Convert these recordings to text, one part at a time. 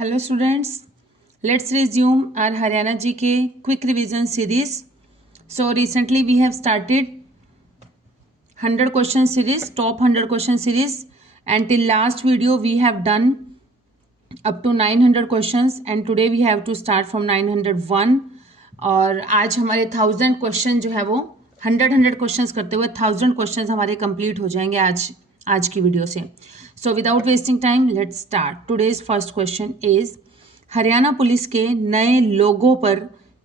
Hello students, let's resume our Haryana GK quick revision series. So recently we have started 100 question series, top 100 question series, and till last video we have done up to 900 questions and today we have to start from 901 और आज हमारे 1000 question जो है वो 100 questions करते हुए 1000 questions हमारे complete हो जाएंगे आज की वीडियो से. So without wasting time let's start. Today's first question is Haryana police के नए लोगो पर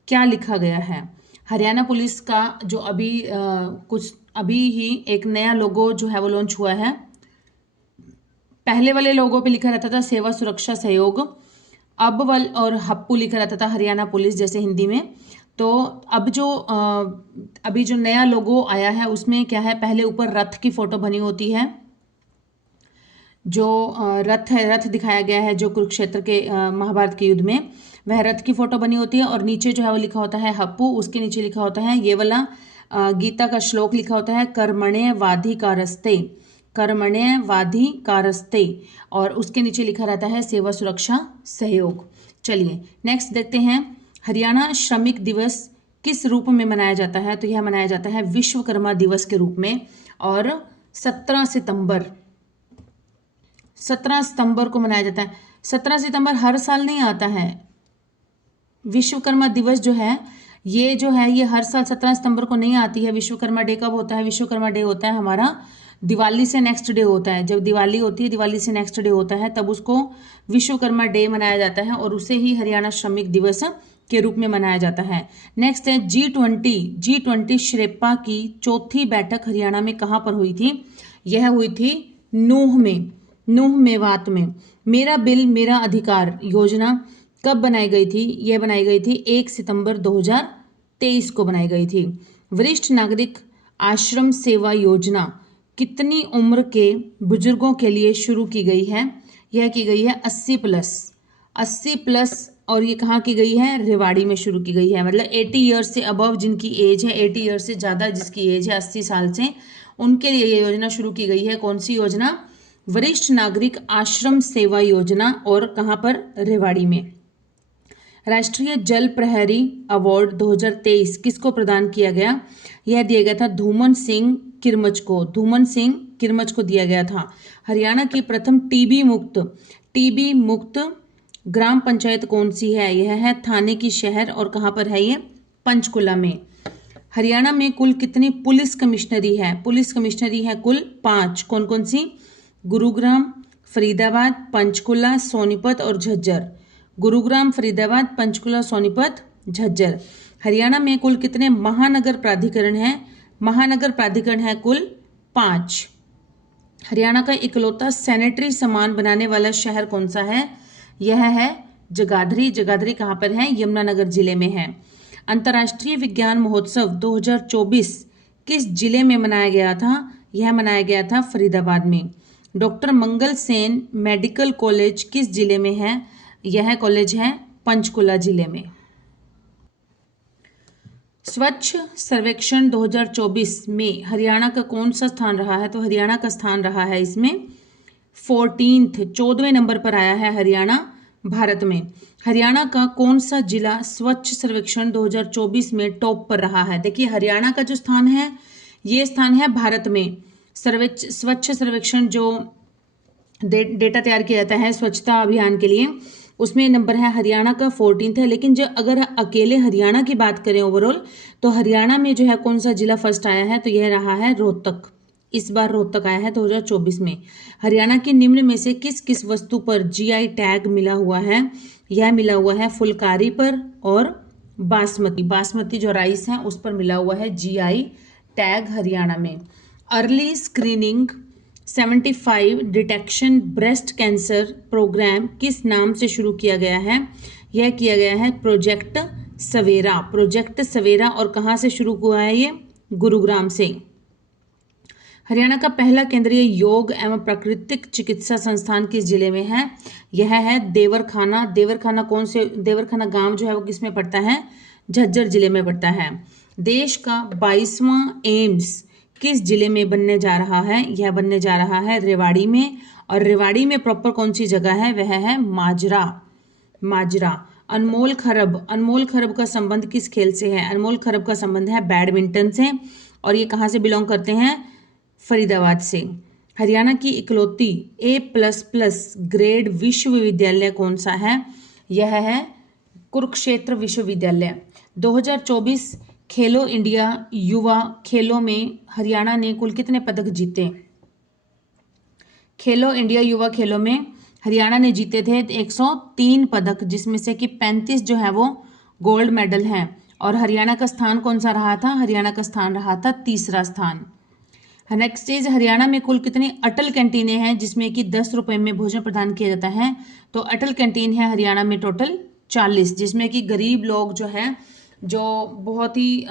क्या लिखा गया है. हरियाणा पुलिस का जो अभी ही एक नया लोगो जो है वो लॉन्च हुआ है. पहले वाले लोगों पे लिखा रहता था सेवा सुरक्षा सहयोग, अब और हप्पू लिखा रहता था हरियाणा पुलिस जैसे हिंदी में. तो अब अभी जो नया लोगो आया है उसमें क्या है, पहले ऊपर रथ की फोटो बनी होती है, जो रथ दिखाया गया है जो कुरुक्षेत्र के महाभारत के युद्ध में, वह रथ की फोटो बनी होती है और नीचे जो है वो लिखा होता है हप्पू. उसके नीचे लिखा होता है ये वाला गीता का श्लोक लिखा होता है कर्मण्यवाधिकारस्ते और उसके नीचे लिखा रहता है सेवा सुरक्षा सहयोग. चलिए नेक्स्ट देखते हैं. हरियाणा श्रमिक दिवस किस रूप में मनाया जाता है. तो यह मनाया जाता है विश्वकर्मा दिवस के रूप में और 17 सितंबर को मनाया जाता है. 17 सितंबर हर साल नहीं आता है. विश्वकर्मा दिवस जो है ये हर साल 17 सितंबर को नहीं आती है. विश्वकर्मा डे कब होता है? विश्वकर्मा डे होता है हमारा दिवाली से नेक्स्ट डे होता है. जब दिवाली होती है, दिवाली से नेक्स्ट डे होता है, तब उसको विश्वकर्मा डे मनाया जाता है और उसे ही हरियाणा श्रमिक दिवस के रूप में मनाया जाता है. नेक्स्ट है G20 शेर्पा की चौथी बैठक हरियाणा में कहाँ पर हुई थी. यह हुई थी नूह मेवात में. मेरा बिल मेरा अधिकार योजना कब बनाई गई थी. यह बनाई गई थी 1 सितंबर 2023 को बनाई गई थी. वरिष्ठ नागरिक आश्रम सेवा योजना कितनी उम्र के बुजुर्गों के लिए शुरू की गई है. यह की गई है 80 प्लस और ये कहाँ की गई है? रेवाड़ी में शुरू की गई है. मतलब 80 ईयर्स से अबव जिनकी एज है, 80 ईयर्स से ज़्यादा जिसकी एज है 80 साल से, उनके लिए ये योजना शुरू की गई है. कौन सी योजना? वरिष्ठ नागरिक आश्रम सेवा योजना. और कहाँ पर? रेवाड़ी में. राष्ट्रीय जल प्रहरी अवार्ड 2023 किसको प्रदान किया गया. यह दिया गया था धूमन सिंह किरमच को दिया गया था. हरियाणा की प्रथम टीबी मुक्त ग्राम पंचायत कौन सी है. यह है थाने की शहर और कहाँ पर है ये? पंचकुला में. हरियाणा में कुल कितनी पुलिस कमिश्नरी है. पुलिस कमिश्नरी है कुल 5. कौन कौन सी? गुरुग्राम, फरीदाबाद, पंचकुला, सोनीपत और झज्जर. गुरुग्राम, फरीदाबाद, पंचकुला, सोनीपत, झज्जर. हरियाणा में कुल कितने महानगर प्राधिकरण हैं. महानगर प्राधिकरण है कुल 5. हरियाणा का इकलौता सैनिटरी सामान बनाने वाला शहर कौन सा है. यह है जगाधरी कहाँ पर है? यमुनानगर जिले में है. अंतर्राष्ट्रीय विज्ञान महोत्सव 2024 किस जिले में मनाया गया था. यह मनाया गया था फरीदाबाद में. डॉक्टर मंगल सेन मेडिकल कॉलेज किस जिले में है. यह कॉलेज है पंचकुला जिले में. स्वच्छ सर्वेक्षण 2024 में हरियाणा का कौन सा स्थान रहा है. तो हरियाणा का स्थान रहा है इसमें 14वें नंबर पर आया है हरियाणा भारत में. हरियाणा का कौन सा जिला स्वच्छ सर्वेक्षण 2024 में टॉप पर रहा है. देखिए हरियाणा का जो स्थान है ये स्थान है भारत में. स्वच्छ सर्वेक्षण जो डेटा तैयार किया जाता है स्वच्छता अभियान के लिए, उसमें नंबर है हरियाणा का 14 है. लेकिन जो अगर अकेले हरियाणा की बात करें ओवरऑल, तो हरियाणा में जो है कौन सा जिला फर्स्ट आया है. तो यह रहा है रोहतक. इस बार रोहतक आया है 2024 में. हरियाणा की निम्न में से किस किस वस्तु पर जीआई टैग मिला हुआ है. यह मिला हुआ है फुलकारी पर और बासमती जो राइस है उस पर मिला हुआ है जीआई टैग हरियाणा में. Early screening 75 detection breast cancer programme किस नाम से शुरू किया गया है. यह किया गया है प्रोजेक्ट सवेरा. और कहाँ से शुरू हुआ है ये? गुरुग्राम से. हरियाणा का पहला केंद्रीय योग एवं प्राकृतिक चिकित्सा संस्थान किस जिले में है. यह है देवरखाना. देवरखाना गांव जो है वो किस में पड़ता है? झज्जर जिले में पड़ता है. देश का 22वां एम्स किस जिले में बनने जा रहा है. यह बनने जा रहा है रेवाड़ी में. और रेवाड़ी में प्रॉपर कौन सी जगह है? वह है माजरा. माजरा। अनमोल खरब, अनमोल खरब का संबंध किस खेल से है? अनमोल खरब का संबंध है बैडमिंटन से, और ये कहाँ से बिलोंग करते हैं? फरीदाबाद से। हरियाणा की इकलौती A++ ग्रेड विश्वविद्यालय कौन सा है? यह है कुरुक्षेत्र विश्वविद्यालय। 2024 खेलो इंडिया युवा खेलों में हरियाणा ने कुल कितने पदक जीते? खेलो इंडिया युवा खेलों में हरियाणा ने जीते थे 103 पदक, जिसमें से कि 35 जो है वो गोल्ड मेडल हैं। और हरियाणा का स्थान कौन सा रहा था? हरियाणा का स्थान रहा था तीसरा स्थान। नेक्स्ट इज हरियाणा में कुल कितनी अटल कैंटीनें हैं जिसमें कि 10 रुपए में भोजन प्रदान किया जाता है? तो अटल कैंटीन है हरियाणा में टोटल 40, जिसमें कि गरीब लोग जो है, जो बहुत ही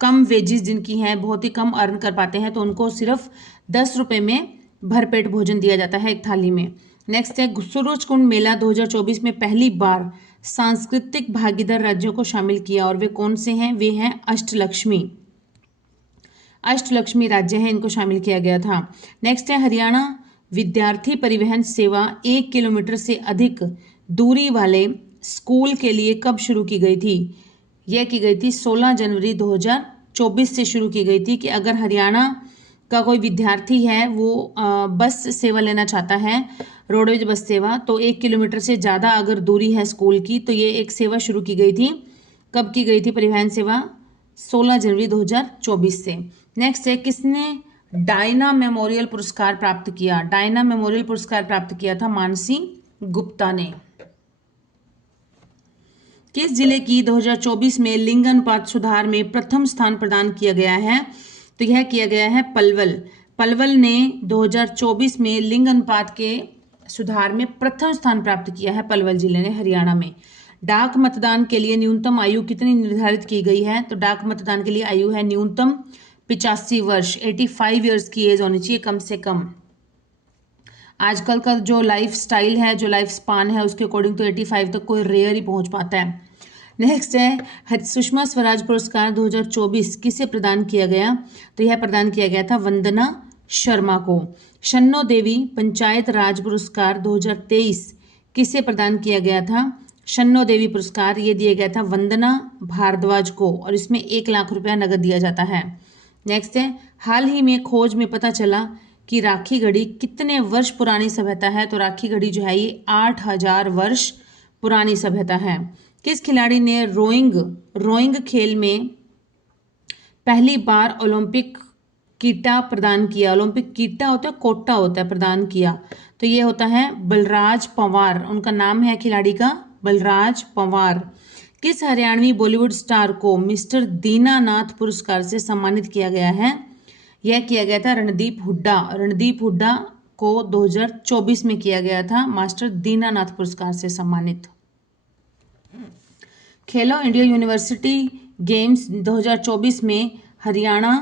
कम वेजेस जिनकी हैं, बहुत ही कम अर्न कर पाते हैं, तो उनको सिर्फ 10 रुपए में भरपेट भोजन दिया जाता है एक थाली में। नेक्स्ट है सूरज कुंड मेला 2024 में पहली बार सांस्कृतिक भागीदार राज्यों को शामिल किया, और वे कौन से हैं? वे हैं अष्टलक्ष्मी, अष्टलक्ष्मी राज्य हैं, इनको शामिल किया गया था। नेक्स्ट है हरियाणा विद्यार्थी परिवहन सेवा 1 किलोमीटर से अधिक दूरी वाले स्कूल के लिए कब शुरू की गई थी? यह की गई थी 16 जनवरी 2024 से शुरू की गई थी कि अगर हरियाणा का कोई विद्यार्थी है वो बस सेवा लेना चाहता है, रोडवेज बस सेवा, तो 1 किलोमीटर से ज़्यादा अगर दूरी है स्कूल की, तो ये एक सेवा शुरू की गई थी। कब की गई थी परिवहन सेवा? 16 जनवरी 2024 से। नेक्स्ट है किसने डायना मेमोरियल पुरस्कार प्राप्त किया? डायना मेमोरियल पुरस्कार प्राप्त किया था मानसी गुप्ता ने। किस जिले की 2024 में लिंग अनुपात सुधार में प्रथम स्थान प्रदान किया गया है? तो यह किया गया है पलवल। पलवल ने 2024 में लिंग अनुपात के सुधार में प्रथम स्थान प्राप्त किया है, पलवल जिले ने हरियाणा में। डाक मतदान के लिए न्यूनतम आयु कितनी निर्धारित की गई है? तो डाक मतदान के लिए आयु है न्यूनतम 85 वर्ष, 85 ईयर्स की एज होनी चाहिए कम से कम। आजकल का जो लाइफ स्टाइल है, जो लाइफ स्पान है, उसके अकॉर्डिंग तो 85 तक कोई रेयर ही पहुंच पाता है। नेक्स्ट है सुषमा स्वराज पुरस्कार 2024 किसे प्रदान किया गया? तो यह प्रदान किया गया था वंदना शर्मा को। शन्नो देवी पंचायत राज पुरस्कार 2023 किसे प्रदान किया गया था? शन्नो देवी पुरस्कार ये दिया गया था वंदना भारद्वाज को, और इसमें 1 लाख रुपया नगद दिया जाता है। नेक्स्ट है हाल ही में खोज में पता चला कि राखी गढ़ी कितने वर्ष पुरानी सभ्यता है? तो राखी गढ़ी जो है ये 8000 वर्ष पुरानी सभ्यता है। किस खिलाड़ी ने रोइंग खेल में पहली बार ओलंपिक कीटा प्रदान किया? ओलंपिक कीटा होता है, कोटा होता है, प्रदान किया, तो ये होता है बलराज पंवार। उनका नाम है खिलाड़ी का बलराज पंवार। किस हरियाणवी बॉलीवुड स्टार को मिस्टर दीनानाथ पुरस्कार से सम्मानित किया गया है? यह किया गया था रणदीप हुड्डा। रणदीप हुड्डा को 2024 में किया गया था मास्टर दीनानाथ पुरस्कार से सम्मानित। खेलो इंडिया यूनिवर्सिटी गेम्स 2024 में हरियाणा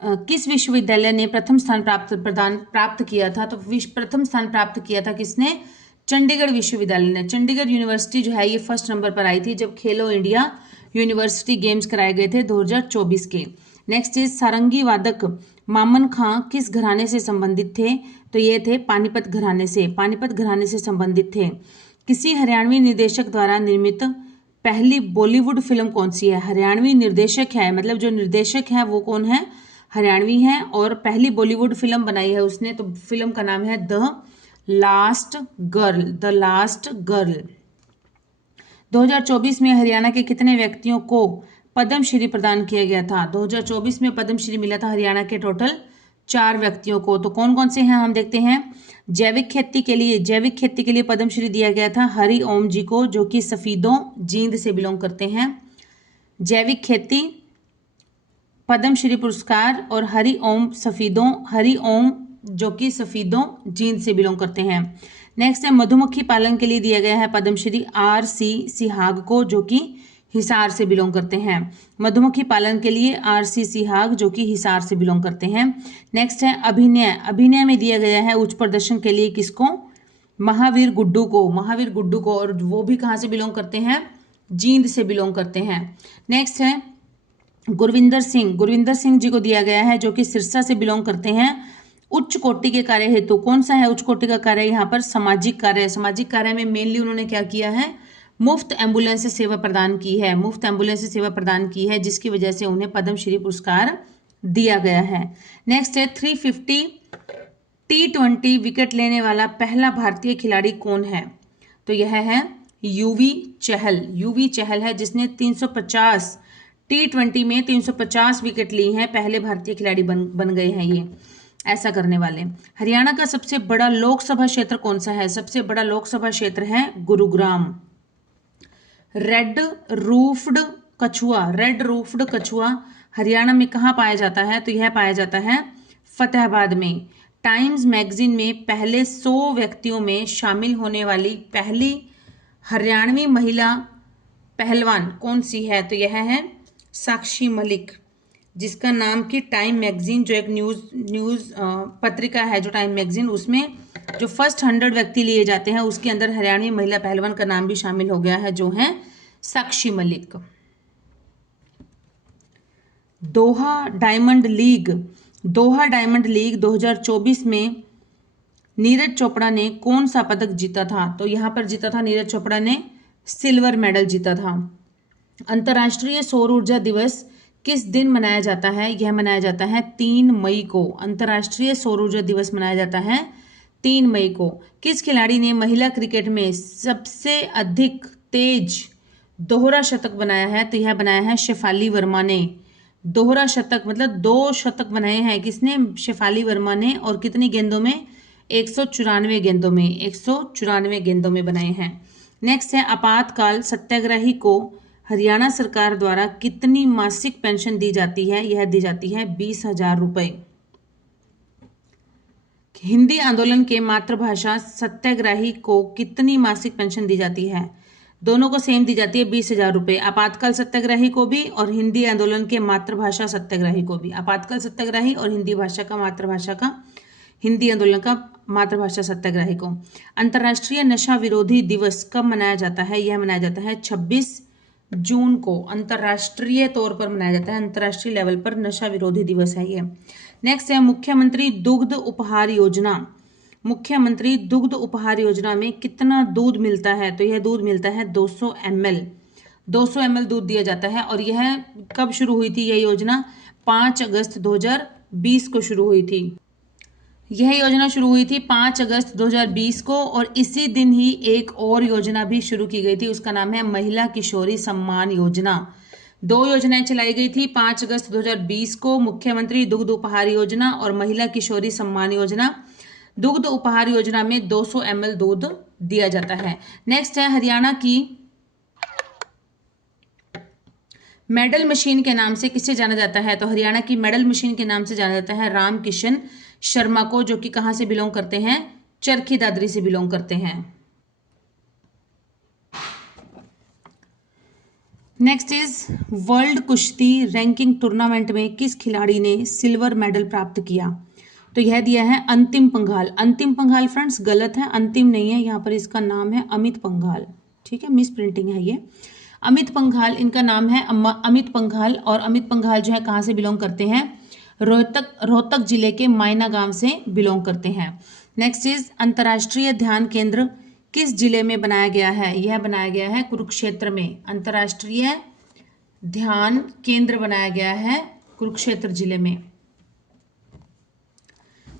किस विश्वविद्यालय ने प्रथम स्थान प्राप्त किया था? तो प्रथम स्थान प्राप्त किया था किसने? चंडीगढ़ विश्वविद्यालय ने। चंडीगढ़ यूनिवर्सिटी जो है ये फर्स्ट नंबर पर आई थी जब खेलो इंडिया यूनिवर्सिटी गेम्स कराए गए थे 2024 के। नेक्स्ट इज सारंगी वादक मामन खां किस घराने से संबंधित थे? तो ये थे पानीपत घराने से, पानीपत घराने से संबंधित थे। किसी हरियाणवी निर्देशक द्वारा निर्मित पहली बॉलीवुड फिल्म कौन सी है? हरियाणवी निर्देशक है, मतलब जो निर्देशक है वो कौन है? हरियाणवी है, और पहली बॉलीवुड फिल्म बनाई है उसने, तो फिल्म का नाम है the last girl, the last girl. 2024 में हरियाणा के कितने व्यक्तियों को पद्मश्री प्रदान किया गया था? 2024 में पद्मश्री मिला था हरियाणा के टोटल 4 व्यक्तियों को। तो कौन कौन से हैं हम देखते हैं। जैविक खेती के लिए पद्मश्री दिया गया था हरि ओम जी को, जो कि सफीदों जींद से बिलोंग करते हैं। जैविक खेती पद्मश्री पुरस्कार और हरि ओम जो कि सफीदों जींद से बिलोंग करते हैं। नेक्स्ट है मधुमक्खी पालन के लिए दिया गया है पद्मश्री RC सिहाग को, जो कि हिसार से बिलोंग करते हैं। मधुमक्खी पालन के लिए RC सिहाग जो कि हिसार से बिलोंग करते हैं। नेक्स्ट है अभिनय में दिया गया है उच्च प्रदर्शन के लिए किसको? महावीर गुड्डू को, और वो भी कहाँ से बिलोंग करते हैं? जींद से बिलोंग करते हैं। नेक्स्ट है गुरविंदर सिंह जी को दिया गया है जो कि सिरसा से बिलोंग करते हैं, उच्च कोटि के कार्य हेतु कौन सा है उच्च कोटि का कार्य? यहाँ पर सामाजिक कार्य। सामाजिक कार्य में मेनली उन्होंने क्या किया है? मुफ्त एम्बुलेंस सेवा प्रदान की है, मुफ्त एम्बुलेंस सेवा प्रदान की है, जिसकी वजह से उन्हें पद्मश्री पुरस्कार दिया गया है। नेक्स्ट है 350 T20 विकेट लेने वाला पहला भारतीय खिलाड़ी कौन है? तो यह है यूवी चहल। यूवी चहल है जिसने 350 T20 में 350 विकेट ली हैं, पहले भारतीय खिलाड़ी बन गए हैं ये ऐसा करने वाले। हरियाणा का सबसे बड़ा लोकसभा क्षेत्र कौन सा है? सबसे बड़ा लोकसभा क्षेत्र है गुरुग्राम। रेड रूफ्ड कछुआ, रेड रूफ्ड कछुआ हरियाणा में कहाँ पाया जाता है? तो यह पाया जाता है फतेहाबाद में। टाइम्स मैगजीन में पहले 100 व्यक्तियों में शामिल होने वाली पहली हरियाणवी महिला पहलवान कौन सी है? तो यह है साक्षी मलिक, जिसका नाम की टाइम मैगजीन जो एक न्यूज़ पत्रिका है, जो टाइम मैगजीन, उसमें जो फर्स्ट 100 व्यक्ति लिए जाते हैं उसके अंदर हरियाणवी महिला पहलवान का नाम भी शामिल हो गया है, जो है साक्षी मलिक। दोहा डायमंड लीग 2024 में नीरज चोपड़ा ने कौन सा पदक जीता था? तो यहाँ पर जीता था नीरज चोपड़ा ने सिल्वर मेडल जीता था। अंतर्राष्ट्रीय सौर ऊर्जा दिवस किस दिन मनाया जाता है? यह मनाया जाता है 3 मई को। अंतर्राष्ट्रीय सौर ऊर्जा दिवस मनाया जाता है 3 मई को। किस खिलाड़ी ने महिला क्रिकेट में सबसे अधिक तेज दोहरा शतक बनाया है? तो यह बनाया है शेफाली वर्मा ने। दोहरा शतक मतलब 2 शतक बनाए हैं किसने? शेफाली वर्मा ने। और कितनी गेंदों में? 194 गेंदों में, 194 गेंदों में बनाए हैं। नेक्स्ट है आपातकाल सत्याग्रही को हरियाणा सरकार द्वारा कितनी मासिक पेंशन दी जाती है? यह दी जाती है 20,000 रुपए। हिंदी आंदोलन के मातृभाषा सत्याग्रही को कितनी मासिक पेंशन दी जाती है? दोनों को सेम दी जाती है 20,000 रुपए। आपातकाल सत्याग्रही को भी और हिंदी आंदोलन के मातृभाषा सत्याग्रही को भी। आपातकाल सत्याग्रही और हिंदी भाषा का मातृभाषा का, हिंदी आंदोलन का मातृभाषा सत्याग्रही को। अंतर्राष्ट्रीय नशा विरोधी दिवस कब मनाया जाता है? यह मनाया जाता है 26 जून को। अंतर्राष्ट्रीय तौर पर मनाया जाता है, अंतर्राष्ट्रीय लेवल पर नशा विरोधी दिवस है ये। नेक्स्ट है मुख्यमंत्री दुग्ध उपहार योजना। मुख्यमंत्री दुग्ध उपहार योजना में कितना दूध मिलता है? तो यह दूध मिलता है 200 ml। 200 ml दूध दिया जाता है। और यह कब शुरू हुई थी? यह योजना 5 अगस्त 2020 को शुरू हुई थी। यह योजना शुरू हुई थी 5 अगस्त 2020 को। और इसी दिन ही एक और योजना भी शुरू की गई थी, उसका नाम है महिला किशोरी सम्मान योजना। 2 योजनाएं चलाई गई थी 5 अगस्त 2020 को, मुख्यमंत्री दुग्ध उपहार योजना और महिला किशोरी सम्मान योजना। दुग्ध उपहार योजना में 200 ml दूध दिया जाता है। नेक्स्ट है हरियाणा की मेडल मशीन के नाम से किसे जाना जाता है? तो हरियाणा की मेडल मशीन के नाम से जाना जाता है राम किशन शर्मा को, जो कि कहां से बिलोंग करते हैं? चरखी दादरी से बिलोंग करते हैं। नेक्स्ट इज वर्ल्ड कुश्ती रैंकिंग टूर्नामेंट में किस खिलाड़ी ने सिल्वर मेडल प्राप्त किया? तो यह दिया है अंतिम पंघाल। अंतिम पंघाल फ्रेंड्स गलत है, अंतिम नहीं है, यहाँ पर इसका नाम है अमित पंघाल। ठीक है, मिस प्रिंटिंग है ये। अमित पंघाल इनका नाम है, अमित पंघाल। और अमित पंघाल जो है कहाँ से बिलोंग करते हैं? रोहतक जिले के मायना गांव से बिलोंग करते हैं। नेक्स्ट इज अंतर्राष्ट्रीय ध्यान केंद्र किस जिले में बनाया गया है? यह बनाया गया है कुरुक्षेत्र में। अंतर्राष्ट्रीय ध्यान केंद्र बनाया गया है कुरुक्षेत्र जिले में।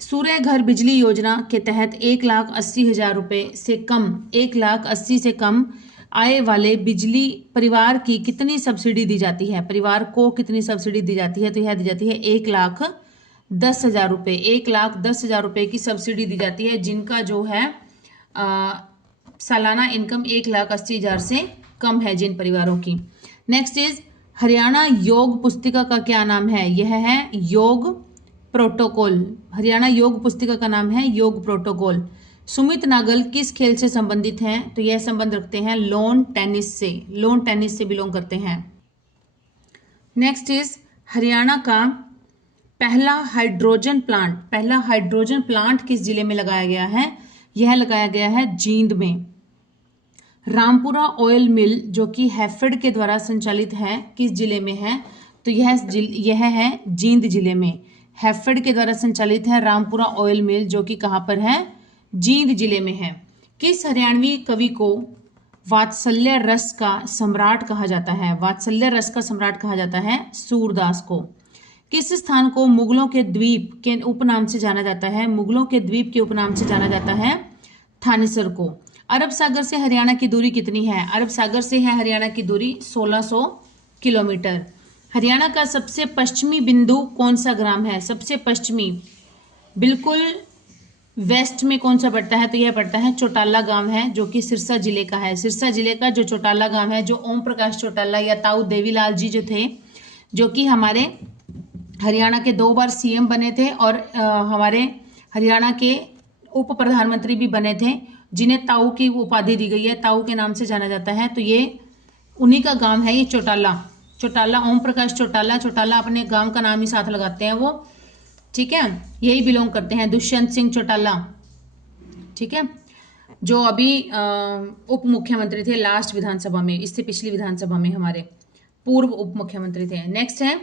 सूर्य घर बिजली योजना के तहत 1,80,000 रुपए से कम, 1,80,000 से कम आय वाले बिजली परिवार की कितनी सब्सिडी दी जाती है? परिवार को कितनी सब्सिडी दी जाती है? तो यह दी जाती है 1,10,000 रुपए। 1,10,000 रुपए की सब्सिडी दी जाती है जिनका जो है सालाना इनकम 1,80,000 से कम है, जिन परिवारों की। नेक्स्ट इज हरियाणा योग पुस्तिका का क्या नाम है? यह है योग प्रोटोकॉल। हरियाणा योग पुस्तिका का नाम है योग प्रोटोकॉल। सुमित नागल किस खेल से संबंधित हैं? तो यह संबंध रखते हैं लॉन टेनिस से। लॉन टेनिस से बिलोंग करते हैं। नेक्स्ट इज हरियाणा का पहला हाइड्रोजन प्लांट किस जिले में लगाया गया है? यह लगाया गया है जींद में। रामपुरा ऑयल मिल जो कि हैफेड के द्वारा संचालित है किस जिले में है? तो यह है जींद जिले में। हैफेड के द्वारा संचालित है रामपुरा ऑयल मिल, जो कि कहाँ पर है, जींद जिले में है। किस हरियाणवी कवि को वात्सल्य रस का सम्राट कहा जाता है? वात्सल्य रस का सम्राट कहा जाता है सूरदास को। किस स्थान को मुगलों के द्वीप के उपनाम से जाना जाता है? मुगलों के द्वीप के उपनाम से जाना जाता है थानेसर को। अरब सागर से हरियाणा की दूरी कितनी है? अरब सागर से है हरियाणा की दूरी 1600 किलोमीटर। हरियाणा का सबसे पश्चिमी बिंदु कौन सा ग्राम है? सबसे पश्चिमी, बिल्कुल वेस्ट में कौन सा पड़ता है? तो यह पड़ता है चौटाला गांव है, जो कि सिरसा जिले का है। सिरसा जिले का जो चौटाला गांव है, जो ओम प्रकाश चौटाला या ताऊ देवीलाल जी जो थे, जो कि हमारे हरियाणा के 2 बार सीएम बने थे और हमारे हरियाणा के उप प्रधानमंत्री भी बने थे, जिन्हें ताऊ की उपाधि दी गई है, ताऊ के नाम से जाना जाता है। तो ये उन्हीं का गांव है ये चौटाला। चौटाला, ओम प्रकाश चौटाला, चौटाला अपने गांव का नाम ही साथ लगाते हैं वो, ठीक है, यही बिलोंग करते हैं। दुष्यंत सिंह चौटाला, ठीक है, जो अभी उप मुख्यमंत्री थे लास्ट विधानसभा में, इससे पिछली विधानसभा में हमारे पूर्व उप मुख्यमंत्री थे। नेक्स्ट है,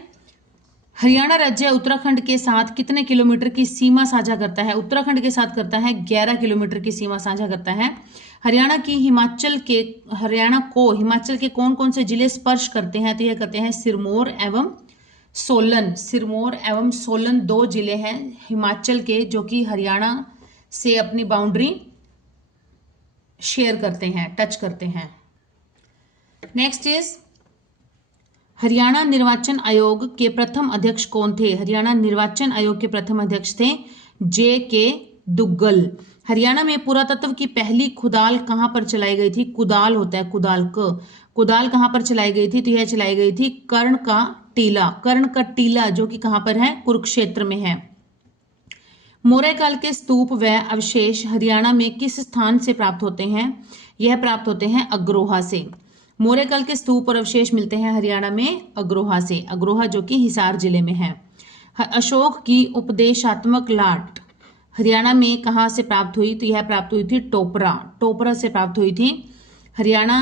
हरियाणा राज्य उत्तराखंड के साथ कितने किलोमीटर की सीमा साझा करता है? उत्तराखंड के साथ करता है 11 किलोमीटर की सीमा साझा करता है। हरियाणा को हिमाचल के कौन कौन से जिले स्पर्श करते हैं? तो यह करते हैं सिरमौर एवं सोलन। सिरमौर एवं सोलन 2 जिले हैं हिमाचल के, जो कि हरियाणा से अपनी बाउंड्री शेयर करते हैं, टच करते हैं। नेक्स्ट इज, हरियाणा निर्वाचन आयोग के प्रथम अध्यक्ष कौन थे? हरियाणा निर्वाचन आयोग के प्रथम अध्यक्ष थे JK दुग्गल। हरियाणा में पुरातत्व की पहली खुदाल कहां पर चलाई गई थी? कुदाल होता है, कुदाल कुदाल कहां पर चलाई गई थी? तो यह चलाई गई थी कर्ण का टीला। कर्ण का टीला जो कि कहां पर है? कुरुक्षेत्र में है। मौर्य काल के स्तूप व अवशेष हरियाणा में किस स्थान से प्राप्त होते हैं? यह प्राप्त होते हैं अग्रोहा से। मौर्य काल के स्तूप और अवशेष मिलते हैं हरियाणा में अग्रोहा से। अग्रोहा जो कि हिसार जिले में है। अशोक की उपदेशात्मक लाट हरियाणा में कहां से प्राप्त हुई? तो यह प्राप्त हुई थी टोपरा। टोपरा से प्राप्त हुई थी। हरियाणा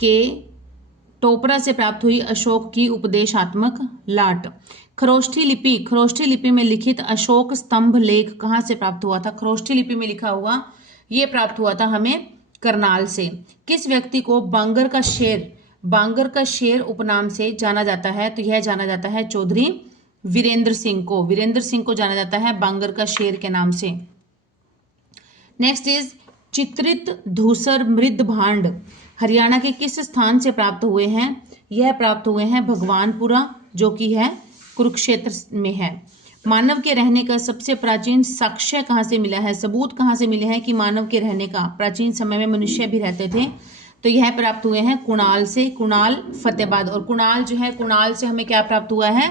के टोपरा से प्राप्त हुई अशोक की उपदेशात्मक लाट। खरोष्ठी लिपि में लिखित अशोक स्तंभ लेख कहां से प्राप्त हुआ था? खरोष्ठी लिपि में लिखा हुआ ये प्राप्त हुआ था हमें करनाल से। किस व्यक्ति को बांगर का शेर उपनाम से जाना जाता है? तो यह जाना जाता है चौधरी वीरेंद्र सिंह को। वीरेंद्र सिंह को जाना जाता है बांगर का शेर के नाम से। नेक्स्ट इज, चित्रित धूसर मृद भांड हरियाणा के किस स्थान से प्राप्त हुए हैं? यह प्राप्त हुए हैं भगवानपुरा, जो कि है कुरुक्षेत्र में है। मानव के रहने का सबसे प्राचीन साक्ष्य कहाँ से मिला है? सबूत कहाँ से मिले हैं कि मानव के रहने का प्राचीन समय में मनुष्य भी रहते थे? तो यह प्राप्त हुए हैं कुणाल से, कुणाल फतेहाबाद। और कुणाल जो है, कुणाल से हमें क्या प्राप्त हुआ है?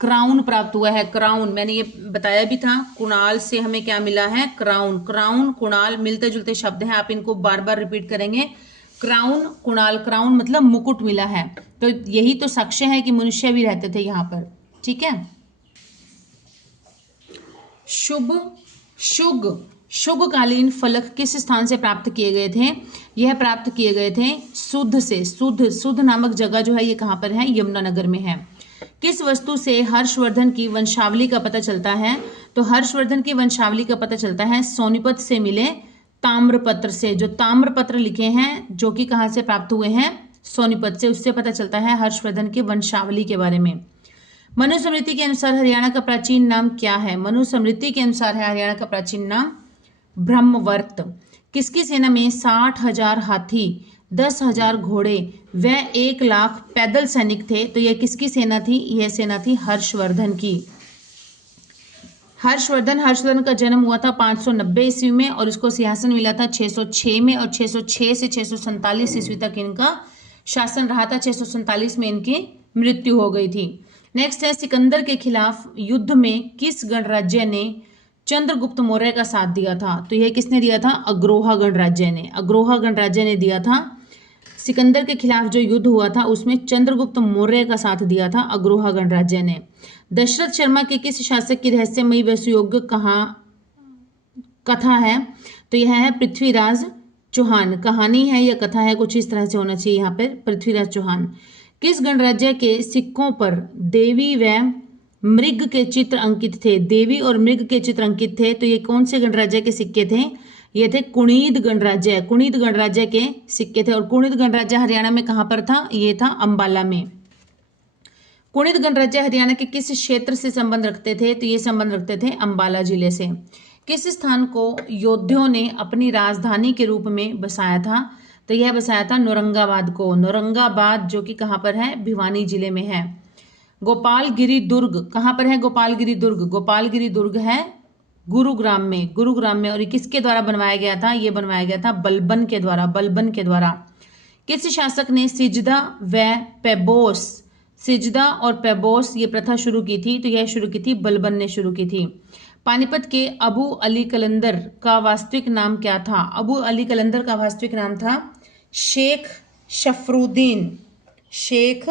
क्राउन प्राप्त हुआ है, क्राउन। मैंने ये बताया भी था, कुणाल से हमें क्या मिला है? क्राउन। क्राउन कुणाल मिलते जुलते शब्द हैं, आप इनको बार बार रिपीट करेंगे। क्राउन कुणाल, क्राउन मतलब मुकुट मिला है। तो यही तो साक्ष्य है कि मनुष्य भी रहते थे यहाँ पर, ठीक है। शुभकालीन फलक किस स्थान से प्राप्त किए गए थे? यह प्राप्त किए गए थे सुध से। सुध नामक जगह जो है ये कहाँ पर है? यमुनानगर में है। किस वस्तु से हर्षवर्धन की वंशावली का पता चलता है? तो हर्षवर्धन की वंशावली का पता चलता है सोनीपत से मिले ताम्रपत्र से। जो ताम्रपत्र लिखे हैं, जो कि कहाँ से प्राप्त हुए हैं? सोनीपत से, उससे पता चलता है हर्षवर्धन की वंशावली के बारे में। मनुस्मृति के अनुसार हरियाणा का प्राचीन नाम क्या है? मनुस्मृति के अनुसार है हरियाणा का प्राचीन नाम ब्रह्मवर्त। किसकी सेना में 60,000 हाथी, 10,000 घोड़े व 1 लाख पैदल सैनिक थे? तो यह किसकी सेना थी? यह सेना थी हर्षवर्धन की। हर्षवर्धन का जन्म हुआ था 590 ईस्वी में और इसको सिंहासन मिला था 606 में, और 606 से 647 ईस्वी तक इनका शासन रहा था। 647 में इनकी मृत्यु हो गई थी। नेक्स्ट है, सिकंदर के खिलाफ युद्ध में किस गणराज्य ने चंद्रगुप्त मौर्य का साथ दिया था? तो यह किसने दिया था? अग्रोहा गणराज्य ने। अग्रोहा गणराज्य ने दिया था। सिकंदर के खिलाफ जो युद्ध हुआ था उसमें चंद्रगुप्त मौर्य का साथ दिया था अग्रोहा गणराज्य ने। दशरथ शर्मा के किस शासक की रहस्यमयी व सुयोग्य कथा है? तो यह है पृथ्वीराज चौहान। कहानी है या कथा है, कुछ इस तरह से होना चाहिए यहाँ पर, पृथ्वीराज चौहान। किस गणराज्य के सिक्कों पर देवी व मृग के चित्र अंकित थे, देवी और मृग के चित्र अंकित थे, तो ये कौन से गणराज्य के सिक्के थे? ये थे कुणीद गणराज्य, कुणीद गणराज्य के सिक्के थे। और कुणीद गणराज्य हरियाणा में कहां पर था? ये था अंबाला में। कुणीद गणराज्य हरियाणा के किस क्षेत्र से संबंध रखते थे? तो ये संबंध रखते थे अंबाला जिले से। किस स्थान को योद्धाओं ने अपनी राजधानी के रूप में बसाया था? तो यह बसाया था नौरंगाबाद को। नौरंगाबाद जो कि कहां पर है? भिवानी जिले में है। गोपालगिरी दुर्ग कहां पर है? गोपालगिरी दुर्ग, गोपालगिरी दुर्ग है गुरुग्राम में, गुरुग्राम में। और ये किसके द्वारा बनवाया गया था? ये बनवाया गया था बलबन के द्वारा, बलबन के द्वारा। किस शासक ने सिजदा व पेबोस, सिजदा और पेबोस ये प्रथा शुरू की थी? तो यह शुरू की थी बलबन ने शुरू की थी। पानीपत के अबू अली कलंदर का वास्तविक नाम क्या था? अबू अली कलंदर का वास्तविक नाम था शेख शफरुद्दीन, शेख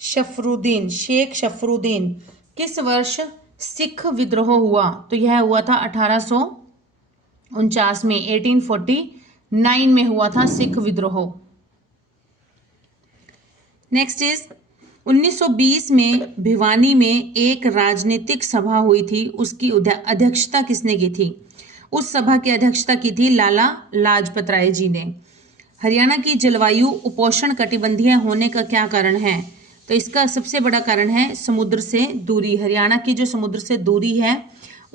शफरुद्दीन, शेख शफरुद्दीन। किस वर्ष सिख विद्रोह हुआ? तो यह हुआ था 1849 में, 1849 में हुआ था सिख विद्रोह। नेक्स्ट इज 1920 में भिवानी में एक राजनीतिक सभा हुई थी, उसकी अध्यक्षता किसने की थी? उस सभा की अध्यक्षता की थी लाला लाजपत राय जी ने। हरियाणा की जलवायु उपोष्ण कटिबंधीय होने का क्या कारण है? तो इसका सबसे बड़ा कारण है समुद्र से दूरी। हरियाणा की जो समुद्र से दूरी है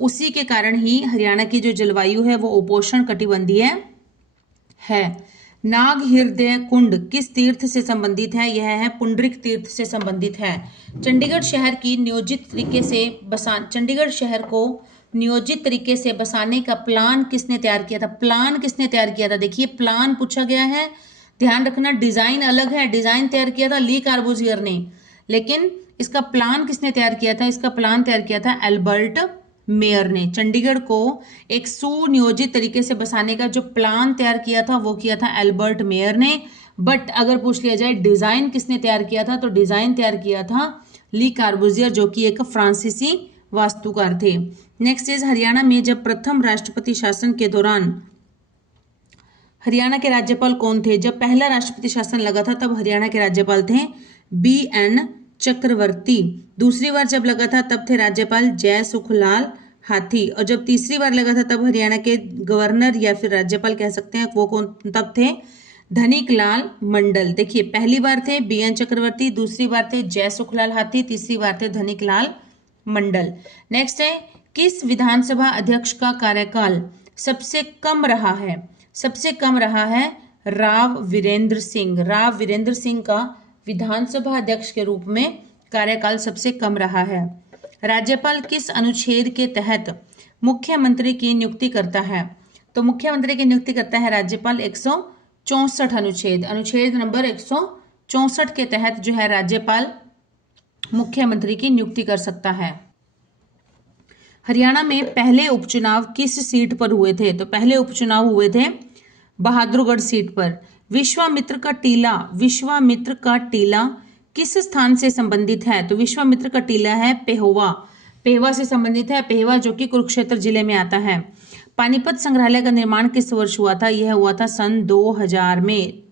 उसी के कारण ही हरियाणा की जो जलवायु है वो उपोष्ण कटिबंधीय है। नाग हृदय कुंड किस तीर्थ से संबंधित है? यह है पुंडरिक तीर्थ से संबंधित है। चंडीगढ़ शहर की नियोजित तरीके से चंडीगढ़ शहर को नियोजित तरीके से बसाने का प्लान किसने तैयार किया था? प्लान किसने तैयार किया था? देखिए प्लान पूछा गया है, ध्यान रखना। डिजाइन अलग है, डिजाइन तैयार किया था ली कार्बूजियर ने, लेकिन इसका प्लान किसने तैयार किया था? इसका प्लान तैयार किया था एल्बर्ट मेयर ने। चंडीगढ़ को एक सुनियोजित तरीके से बसाने का जो प्लान तैयार किया था वो किया था एल्बर्ट मेयर ने। बट अगर पूछ लिया जाए डिजाइन किसने तैयार किया था, तो डिजाइन तैयार किया था ली कार्बूजियर जो कि एक फ्रांसीसी वास्तुकार थे। नेक्स्ट इज हरियाणा में जब प्रथम राष्ट्रपति शासन के दौरान हरियाणा के राज्यपाल कौन थे? जब पहला राष्ट्रपति शासन लगा था तब हरियाणा के राज्यपाल थे BN चक्रवर्ती। दूसरी बार जब लगा था तब थे राज्यपाल जय सुखलाल हाथी। और जब तीसरी बार लगा था तब हरियाणा के गवर्नर या फिर राज्यपाल कह सकते हैं वो कौन तब थे? धनिक लाल मंडल। देखिए पहली बार थे BN चक्रवर्ती, दूसरी बार थे जय सुखलाल हाथी, तीसरी बार थे धनिक लाल मंडल। नेक्स्ट है किस विधानसभा अध्यक्ष का कार्यकाल सबसे कम रहा है? सबसे कम रहा है राव वीरेंद्र सिंह। राव वीरेंद्र सिंह का विधानसभा अध्यक्ष के रूप में कार्यकाल सबसे कम रहा है। राज्यपाल किस अनुच्छेद के तहत मुख्यमंत्री की नियुक्ति करता है? तो मुख्यमंत्री की नियुक्ति करता है राज्यपाल 164 अनुच्छेद, अनुच्छेद नंबर 164 के तहत जो है राज्यपाल मुख्यमंत्री की नियुक्ति कर सकता है। हरियाणा में पहले उपचुनाव किस सीट पर हुए थे? तो पहले उपचुनाव हुए थे बहादुरगढ़ सीट पर। विश्वामित्र का टीला, विश्वामित्र का टीला किस स्थान से संबंधित है? तो विश्वामित्र का टीला है पेहोवा, पेहोवा से संबंधित है। पेहोवा जो कि कुरुक्षेत्र जिले में आता है। पानीपत संग्रहालय का निर्माण किस वर्ष हुआ था? यह हुआ था सन 2000 में।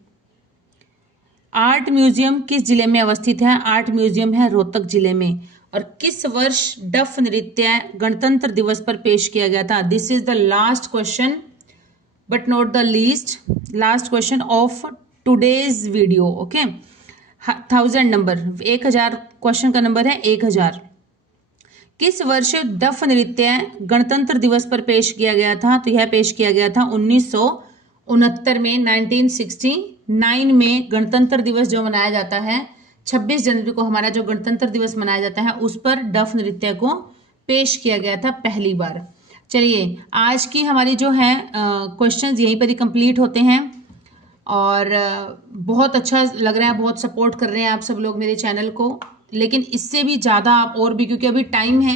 आर्ट म्यूजियम किस जिले में अवस्थित है? आर्ट म्यूजियम है रोहतक जिले में। और किस वर्ष डफ नृत्य गणतंत्र दिवस पर पेश किया गया था? This is the last question but not the least, last question of today's video. Okay 1000 number, 1000 question का नंबर है 1000। किस वर्ष डफ नृत्य गणतंत्र दिवस पर पेश किया गया था? तो यह पेश किया गया था 1969 में, 1969 में गणतंत्र दिवस जो मनाया जाता है 26 जनवरी को हमारा जो गणतंत्र दिवस मनाया जाता है उस पर डफ नृत्य को पेश किया गया था पहली बार। चलिए आज की हमारी जो है क्वेश्चंस यहीं पर ही कंप्लीट होते हैं। और बहुत अच्छा लग रहा है, बहुत सपोर्ट कर रहे हैं आप सब लोग मेरे चैनल को, लेकिन इससे भी ज़्यादा आप और भी, क्योंकि अभी टाइम है